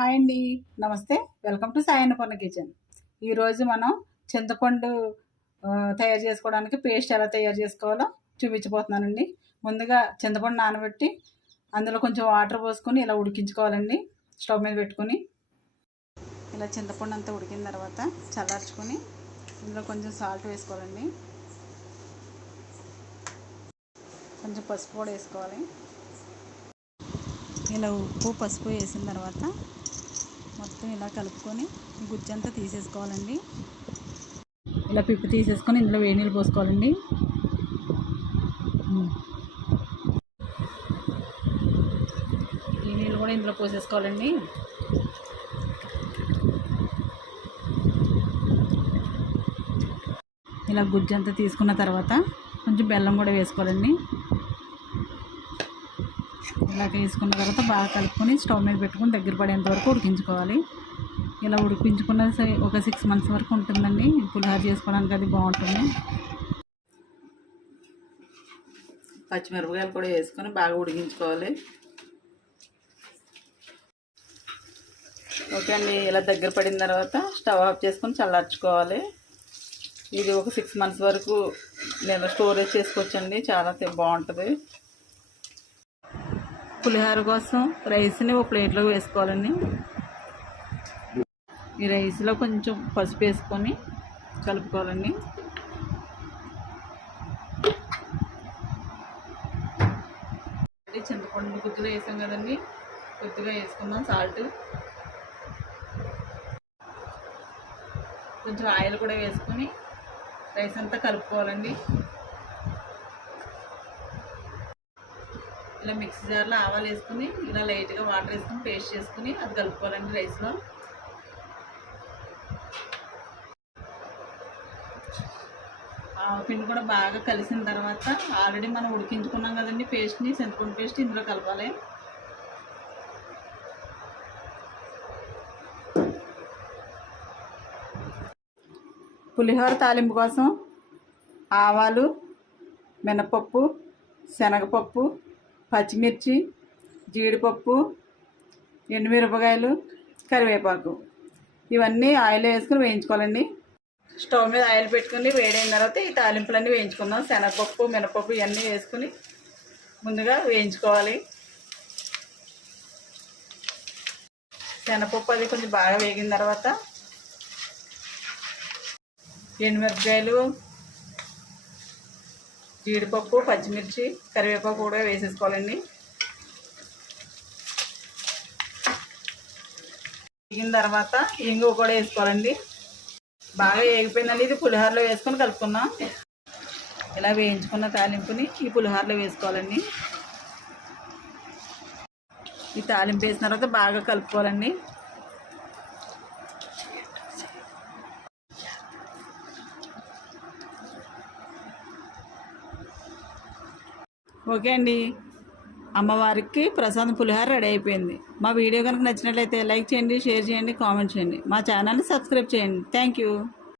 Hi అండి, నమస్తే. Welcome to Sai Annapurna kitchen. ఈరోజు మనం చింతపండు తయారు చేసుకోవడానికి పేస్ట్ ఎలా తయారు చేసుకోవాలో చూపించబోతున్నానండి. ముందుగా చింతపండు నానబెట్టి అందులో కొంచెం వాటర్ పోసుకొని ఇలా ఉడికించుకోవాలండి. స్టవ్ మీద పెట్టుకొని ఇలా చింతపండు అంతా ఉడికిన తర్వాత చల్లార్చుకొని ఇందులో కొంచెం సాల్ట్ వేసుకోవాలండి. కొంచెం పసుపు కూడా వేసుకోవాలి. ఇలా ఉప్పు పసుపు వేసిన తర్వాత మొత్తం ఇలా కలుపుకొని గుజ్జంతా తీసేసుకోవాలండి. ఇలా పిప్పు తీసేసుకొని ఇందులో వేడి నీళ్ళు పోసుకోవాలండి. ఈ నీళ్ళు కూడా ఇందులో పోసేసుకోవాలండి. ఇలా గుజ్జంతా తీసుకున్న తర్వాత కొంచెం బెల్లం కూడా వేసుకోవాలండి. ఇలా వేసుకున్న తర్వాత బాగా కలుపుకొని స్టవ్ మీద పెట్టుకొని దగ్గర పడేంత వరకు ఉడికించుకోవాలి. ఇలా ఉడికించుకున్న ఒక 6 months వరకు ఉంటుందండి. పులిహోర చేసుకోవడానికి అది బాగుంటుంది. పచ్చిమిరపకాయలు కూడా వేసుకొని బాగా ఉడికించుకోవాలి. ఓకే అండి, ఇలా దగ్గర పడిన తర్వాత స్టవ్ ఆఫ్ చేసుకొని చల్లార్చుకోవాలి. ఇది ఒక 6 months వరకు నేను స్టోరేజ్ చేసుకోవచ్చండి. చాలా బాగుంటుంది. పులిహోర కోసం రైస్ని ఒక ప్లేట్లో వేసుకోవాలండి. ఈ రైస్లో కొంచెం పసుపు వేసుకొని కలుపుకోవాలండి. చింతపండు కొద్దిగా వేసాం కదండి, కొద్దిగా వేసుకుందాం సాల్ట్. కొంచెం ఆయిల్ కూడా వేసుకొని రైస్ అంతా కలుపుకోవాలండి. ఇలా మిక్సీ జార్లో ఆవాలు వేసుకుని ఇలా లైట్గా వాటర్ వేసుకొని పేస్ట్ చేసుకుని అది కలుపుకోవాలండి రైస్లో. పిండి కూడా బాగా కలిసిన తర్వాత ఆల్రెడీ మనం ఉడికించుకున్నాం కదండి పేస్ట్ని, చింతపండు పేస్ట్ ఇందులో కలపాలి. పులిహోర తాలింపు కోసం ఆవాలు, మినపప్పు, శనగపప్పు, పచ్చిమిర్చి, జీడిపప్పు, ఎండుమిరపకాయలు, కరివేపాకు ఇవన్నీ ఆయిల్ వేసుకుని వేయించుకోవాలండి. స్టవ్ మీద ఆయిల్ పెట్టుకుని వేడైన తర్వాత ఈ తాలింపులన్నీ వేయించుకుందాం. శనగపప్పు, మినపప్పు ఇవన్నీ వేసుకుని ముందుగా వేయించుకోవాలి. శనగపప్పు అది కొంచెం బాగా వేగిన తర్వాత ఎండుమిరపకాయలు, జీడిపప్పు, పచ్చిమిర్చి, కరివేపాకు కూడా వేసేసుకోవాలండి. వేగిన తర్వాత ఇంగువ కూడా వేసుకోవాలండి. బాగా వేగిపోయిందండి. ఇది పులిహోరలో వేసుకొని కలుపుకుందాం. ఇలా వేయించుకున్న తాలింపుని ఈ పులిహోరలో వేసుకోవాలండి. ఈ తాలింపు వేసిన తర్వాత బాగా కలుపుకోవాలండి. ఓకే అండి, అమ్మవారికి ప్రసాదం పులిహోర రెడీ అయిపోయింది. మా వీడియో కనుక నచ్చినట్లయితే లైక్ చేయండి, షేర్ చేయండి, కామెంట్ చేయండి. మా ఛానల్ని సబ్స్క్రైబ్ చేయండి. Thank you.